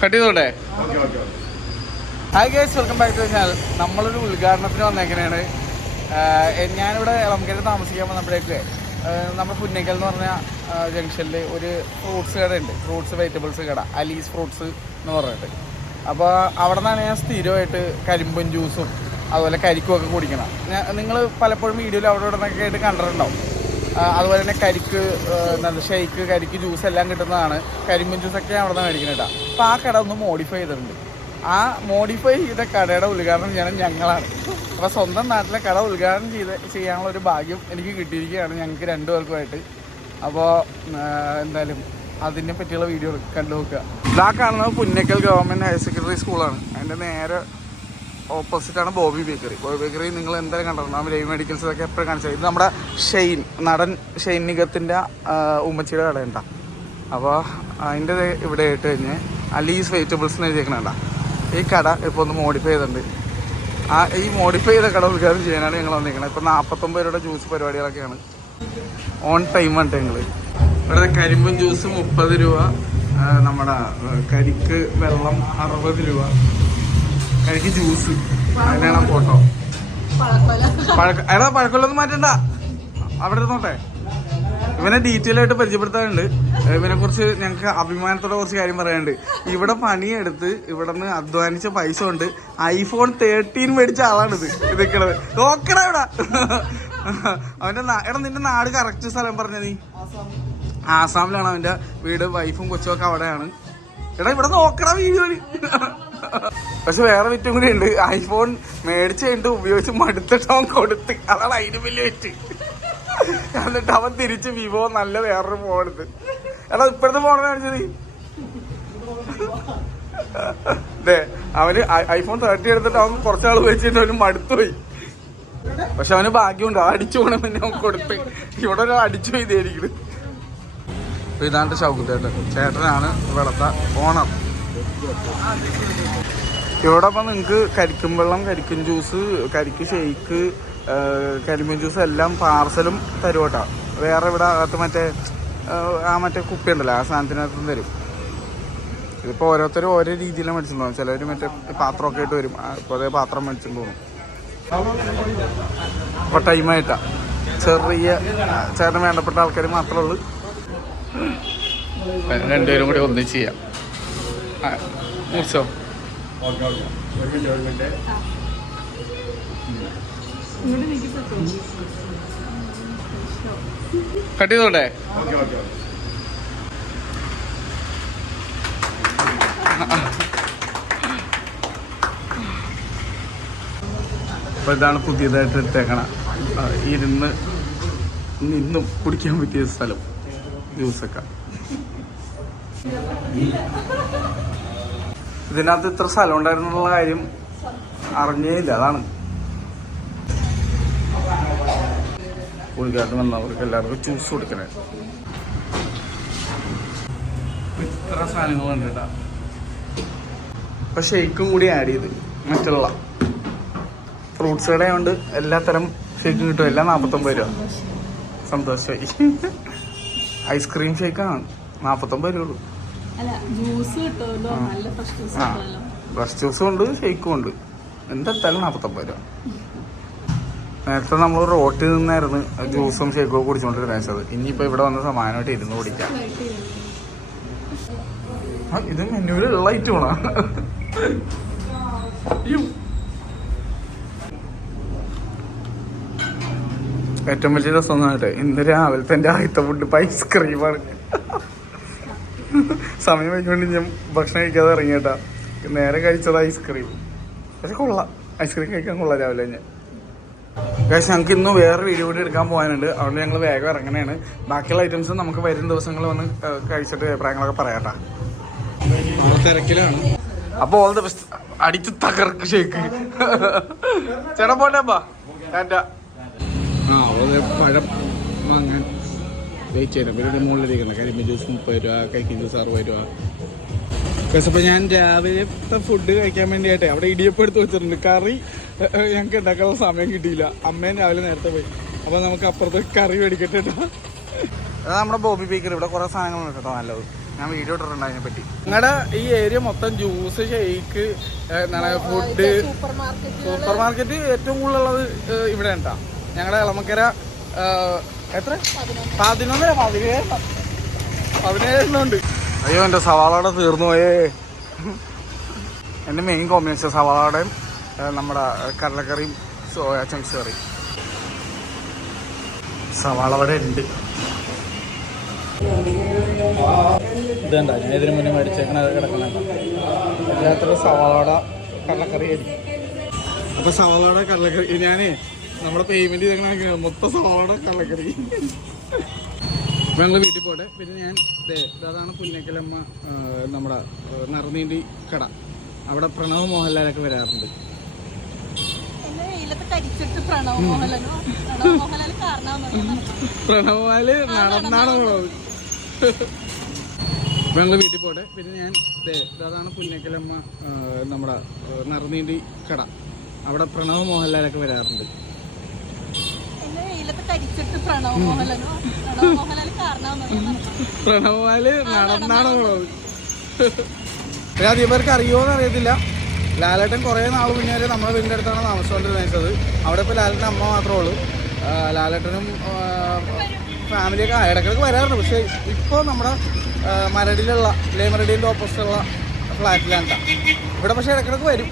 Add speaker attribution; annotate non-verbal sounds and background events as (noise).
Speaker 1: Cut ചെയ്തോട്ടെ hi guys welcome back to channel നമ്മളൊരു ഉദ്ഘാടനത്തിന് വന്നേക്കണേണ്. ഞാനിവിടെ ഇളംകരയിൽ താമസിക്കാൻ വന്നപ്പോഴേക്ക് നമ്മൾ നമ്മുടെ പുന്നേക്കൽ എന്ന് പറഞ്ഞ ജംഗ്ഷനിൽ ഒരു ഫ്രൂട്ട്സ് കട ഉണ്ട് ഫ്രൂട്ട്സ് വെജിറ്റബിൾസ് കട. അലീസ് ഫ്രൂട്ട്സ് എന്ന് പറഞ്ഞിട്ട്. അപ്പോൾ അവിടെ നിന്നാണ് ഞാൻ സ്ഥിരമായിട്ട് കരിമ്പും ജ്യൂസും അതുപോലെ കരിക്കും ഒക്കെ കുടിക്കണം നിങ്ങൾ പലപ്പോഴും വീഡിയോയിൽ അവിടെ ഇവിടെ നിന്നൊക്കെ ആയിട്ട് കണ്ടിട്ടുണ്ടാവും. അതുപോലെ തന്നെ കരിക്ക് നല്ല ഷെയ്ക്ക് കരിക്ക് ജ്യൂസ് എല്ലാം കിട്ടുന്നതാണ്. കരിമ്പൻ ജ്യൂസൊക്കെ അവിടെ നിന്ന് കേട്ടോ. അപ്പോൾ ആ കട ഒന്ന് മോഡിഫൈ ചെയ്തിട്ടുണ്ട്. ആ മോഡിഫൈ ചെയ്ത കടയുടെ ഉദ്ഘാടനം ചെയ്യണം ഞങ്ങളാണ്. അപ്പോൾ സ്വന്തം നാട്ടിലെ കട ഉദ്ഘാടനം ചെയ്ത് ചെയ്യാനുള്ള ഒരു ഭാഗ്യം എനിക്ക് കിട്ടിയിരിക്കുകയാണ് ഞങ്ങൾക്ക് രണ്ടു പേർക്കുമായിട്ട് അപ്പോൾ എന്തായാലും അതിനെ പറ്റിയുള്ള വീഡിയോ കണ്ടു നോക്കുക. ഇതാ കാണുന്നത് പുന്നക്കൽ ഗവൺമെന്റ് ഹയർ സെക്കൻഡറി സ്കൂളാണ് അതിന്റെ നേരെ ഓപ്പോസിറ്റ് ആണ് ബോബി ബേക്കറി. ബോബി ബേക്കറി നിങ്ങൾ എന്തായാലും കണ്ടിട്ടുണ്ടാവും. ലൈവ് മെഡിക്കൽസ് ഒക്കെ എപ്പോഴും കാണിച്ചത് ഇത് നമ്മുടെ ഷെയ്ൻ നടൻ ഷെയ്ൻ നിഗത്തിന്റെ ഉമ്മച്ചിയുടെ കടയുണ്ട അപ്പോൾ അതിന്റെ ഇവിടെ ആയിട്ട് കഴിഞ്ഞ് അലീസ് വെജിറ്റബിൾസ് എഴുതിയേക്കണണ്ട ഈ കട ഇപ്പോൾ ഒന്ന് മോഡിഫൈ ചെയ്തിട്ടുണ്ട്. ആ ഈ മോഡിഫൈ ചെയ്ത കട ഉദ്ഘാടനം ചെയ്യാനാണ് ഞങ്ങൾ വന്നിരിക്കുന്നത്. ഇപ്പോൾ നാൽപ്പത്തൊമ്പത് രൂപയുടെ ജ്യൂസ് പരിപാടികളൊക്കെയാണ്. ഓൺ ടൈം ആണ് ഞങ്ങൾ ഇവിടെ കരിമ്പും ജ്യൂസ് മുപ്പത് രൂപ. നമ്മുടെ കരിക്ക് വെള്ളം അറുപത് രൂപ. കരിക്ക് ജ്യൂസ് അതിനാണ് ഫോട്ടോ എടാ പഴക്കൊല്ലൊന്നും മാറ്റണ്ട. അവിടെ ഇരുന്നോട്ടെ. ഇവനെ ഡീറ്റെയിൽ ആയിട്ട് പരിചയപ്പെടുത്താനുണ്ട്. ഇവനെ കുറിച്ച് ഞങ്ങൾക്ക് അഭിമാനത്തോടെ കുറച്ച് കാര്യം പറയാനുണ്ട്. ഇവിടെ പണിയെടുത്ത് ഇവിടെ നിന്ന് അധ്വാനിച്ച പൈസ കൊണ്ട് ഐഫോൺ തേർട്ടീൻ മേടിച്ച ആളാണിത്. ഇത് നോക്കണ ഇവിടെ. അവന്റെ എടാ നിന്റെ നാട് കറക്റ്റ് സ്ഥലം പറഞ്ഞ നീ. ആസാമിലാണ് അവന്റെ വീട്. വൈഫും കൊച്ചും ഒക്കെ അവിടെയാണ്. എടാ ഇവിടെ നോക്കണ വീഡിയോയിൽ പക്ഷെ വേറെ വിറ്റും കൂടി ഉണ്ട്. ഐഫോൺ മേടിച്ച് കഴിഞ്ഞിട്ട് ഉപയോഗിച്ച് മടുത്തിട്ട് അവൻ കൊടുത്ത്. അതാണ് അതിന് വലിയ വിറ്റ്. എന്നിട്ട് അവൻ തിരിച്ച് വിവോ നല്ല വേറൊരു ഫോൺ എടുത്ത് എടാ ഇപ്പോഴത്തെ ഫോൺ കാണിച്ചത്? അതെ അവന് ഐഫോൺ തേർട്ടി എടുത്തിട്ട് അവൻ കുറച്ചാൾ ഉപയോഗിച്ചിട്ട് അവന് മടുത്തുപോയി പക്ഷെ അവന് ഭാഗ്യമുണ്ട്. അടിച്ചു പോകണം പിന്നെ അവൻ കൊടുത്ത്. ഇവിടെ ഒരു അടിച്ചു പോയി തേടിക്കണ് ഇതാണ്ട് ഷൗക്കുത്തേട്ടൻ ചേട്ടനാണ് ഇവിടത്തെ ഓണം ഇവിടെ അപ്പം നിങ്ങൾക്ക് കരിക്കും വെള്ളം കരിക്കും ജ്യൂസ് കരിക്ക് ഷെയ്ക്ക് കരിമ്പൻ ജ്യൂസ് എല്ലാം പാർസലും തരും കേട്ടോ വേറെ ഇവിടെ അകത്ത് മറ്റേ ആ, മറ്റേ കുപ്പി ഉണ്ടല്ലോ ആ സാധനത്തിനകത്തും തരും. ഇതിപ്പോൾ ഓരോരുത്തരും ഓരോ രീതിയിലാണ് മേടിച്ചിട്ട് പോകും ചിലർ മറ്റേ പാത്രമൊക്കെ ആയിട്ട് വരും. അതേ പാത്രം മേടിച്ചിട്ട് പോകും അപ്പോൾ ടൈമായിട്ടാ ചെറിയ ചേട്ടൻ വേണ്ടപ്പെട്ട ആൾക്കാർ മാത്രമേ ഉള്ളൂ. രണ്ടുപേരും കൂടി ഒന്നിച്ച് ചെയ്യാം. മുറിച്ചോ കട്ട് ചെയ്തോട്ടെ? അപ്പൊ ഇതാണ് പുതിയതായിട്ട് എടുത്തേക്കണ ആ, ഇരുന്ന് നിന്നും കുടിക്കാൻ പറ്റിയ സ്ഥലം. ജ്യൂസൊക്കെ. ഇതിനകത്ത് ഇത്ര സ്ഥലം ഉണ്ടായിരുന്നുള്ള കാര്യം അറിഞ്ഞേ ഇല്ല അതാണ്. ഉദ്ഘാടനം വന്നവർക്ക് എല്ലാവർക്കും ജ്യൂസ് കൊടുക്കണേ. ഇത്ര സാധനങ്ങളുണ്ട് ഇപ്പൊ ഷെയ്ക്കും കൂടി ആഡ് ചെയ്ത് മറ്റുള്ള. ഫ്രൂട്ട്സ് കടയുണ്ട് എല്ലാത്തരം ഷേക്കും കിട്ടും എല്ലാം നാൽപ്പത്തൊമ്പത് രൂപ. സന്തോഷമായി. (laughs) ഐസ്ക്രീം ഷേക്കാണ് നാൽപ്പത്തൊമ്പത് രൂപ ഉള്ളൂ. ആ. ഫ്രഷ് ജ്യൂസും ഉണ്ട് ഷേക്കും ഉണ്ട്. എന്തെടുത്താലും നാൽപ്പത്തൊമ്പത് രൂപ. നേരത്തെ നമ്മൾ റോട്ടിൽ നിന്നായിരുന്നു. ജ്യൂസും ഷേക്കും ഒക്കെ കുടിച്ചുകൊണ്ടിരുന്നത് വെച്ചത്. ഇനിയിപ്പോൾ ഇവിടെ വന്ന് സമാനമായിട്ട് ഇരുന്ന് കുടിക്കാം. ഇത് മെനുവിലുള്ള ഐറ്റമാണ് ഏറ്റവും വലിയ രസം എന്നാട്ടെ ഇന്ന് രാവിലത്തെ എന്റെ ആദ്യത്തെ ഫുഡ് ഇപ്പം ഐസ്ക്രീമാണ് സമയം വെച്ചുകൊണ്ട് ഞാൻ ഭക്ഷണം കഴിക്കാതെ ഇറങ്ങി കേട്ടാ നേരെ കഴിച്ചത് ഐസ്ക്രീം പക്ഷെ കൊള്ളാം. ഐസ്ക്രീം കഴിക്കാൻ കൊള്ളാം രാവിലെ ഞാൻ പക്ഷെ ഞങ്ങൾക്ക് ഇന്ന് വേറെ വീഡിയോ കൂടി എടുക്കാൻ പോകാനുണ്ട്. അതുകൊണ്ട് ഞങ്ങൾ വേഗം ഇറങ്ങണേണ് ബാക്കിയുള്ള ഐറ്റംസ് നമുക്ക് വരും ദിവസങ്ങൾ വന്ന് കഴിച്ചിട്ട് അഭിപ്രായങ്ങളൊക്കെ പറയാട്ടാ. തിരക്കിലാണ്. അപ്പോൾ ഓൾ ദ ബെസ്റ്റ് അടിച്ച് തകർക്ക് ഷേക്ക് ചേട്ടാ പോട്ടെ അപ്പാ. ആ പഴം. വാങ്ങാൻ വെയിറ്റ് ചെയ്യണം. ഇവരുടെ മുകളിലിരിക്കണം. കരിമ്പ് ജ്യൂസ് മുപ്പത് രൂപ കൈക്കിൻ ജ്യൂസ് അറുപത് രൂപ. അപ്പം ഞാൻ രാവിലത്തെ ഫുഡ് കഴിക്കാൻ വേണ്ടിയായിട്ടെ അവിടെ ഇടിയപ്പം എടുത്ത് വെച്ചിട്ടുണ്ട്. കറി ഞങ്ങൾക്ക് ഉണ്ടാക്കാനുള്ള സമയം കിട്ടിയില്ല. അമ്മയും രാവിലെ നേരത്തെ പോയി. അപ്പം നമുക്ക് അപ്പുറത്ത് കറി മേടിക്കട്ടെ കേട്ടോ നമ്മുടെ ബോബി ബേക്കറി. ഇവിടെ കുറേ സാധനങ്ങളുണ്ട് കേട്ടോ നല്ലത്. ഞാൻ വീഡിയോ ഇട്ടിട്ടുണ്ട് അതിനെ പറ്റി. നിങ്ങളുടെ ഈ ഏരിയ മൊത്തം juice shake food
Speaker 2: supermarket
Speaker 1: ഏറ്റവും കൂടുതലുള്ളത് ഇവിടെ ഉണ്ടാ ഞങ്ങളുടെ ഇളമക്കര എത്ര? പതിനൊന്നര പതിനേഴ്. പതിനേഴെണ്ണം ഉണ്ട് അയ്യോ എന്റെ സവാളയുടെ തീർന്നു പോയേ. എന്റെ മെയിൻ കോമ്പിനേഷൻ സവാളയുടെയും നമ്മുടെ കടലക്കറിയും സോയാ ചങ്ക്സ് കറി. സവാള അവിടെ ഉണ്ട്. ഇതെന്താ ഞാൻ ഇതിന് മുന്നേ മേടിച്ചേക്കണ കിടക്കണ എല്ലാത്തിലും സവാള കടലക്കറി അപ്പൊ സവാള കടലക്കറി ഞാനേ നമ്മുടെ പേയ്മെന്റ് ചെയ്തേക്കണ മൊത്തം സോളോടെ കള്ളക്കറി. ഞങ്ങൾ ഞങ്ങൾ വീട്ടിൽ പോട്ടെ. പിന്നെ ഞാൻ അതാണ് പുന്നക്കലമ്മ നമ്മുടെ നറുനീണ്ടി കട. അവിടെ പ്രണവ് മോഹൻലാലൊക്കെ വരാറുണ്ട്.
Speaker 2: പ്രണവ് മോഹൻലാൽ.
Speaker 1: നടന്നാണ് ഞങ്ങൾ ഞങ്ങൾ വീട്ടിൽ പോട്ടെ. പിന്നെ ഞാൻ അതാണ് പുന്നക്കലമ്മ നമ്മുടെ നറുനീണ്ടി കട. അവിടെ പ്രണവ് മോഹൻലാലൊക്കെ വരാറുണ്ട്
Speaker 2: എന്നെ വെയിലത്ത് കരിച്ചിട്ട് പ്രണവ് മോഹൻലാലോ പ്രണവ് മോഹൻലാൽ കാരണമാണെന്ന്
Speaker 1: പ്രണവാൽ നടന്നാണ്. പിന്നെ അധികം പേർക്ക് അറിയുമോന്ന് അറിയത്തില്ല. ലാലേട്ടൻ കുറേ നാൾ മുന്നേ വരെ നമ്മുടെ വീടിന്റെ അടുത്താണ് താമസിച്ചുകൊണ്ടിരുന്നത് അവിടെ ഇപ്പോൾ ലാലേട്ടൻ അമ്മ മാത്രമേ ഉള്ളൂ. ലാലേട്ടനും ഫാമിലിയൊക്കെ ഇടക്കിടക്ക് വരാറുണ്ട്. പക്ഷേ ഇപ്പോൾ നമ്മുടെ മരടിലുള്ള ഓപ്പോസിറ്റ് ഓപ്പോസിറ്റുള്ള ഫ്ലാറ്റിലാണ് ഇവിടെ പക്ഷേ ഇടക്കിടക്ക് വരും.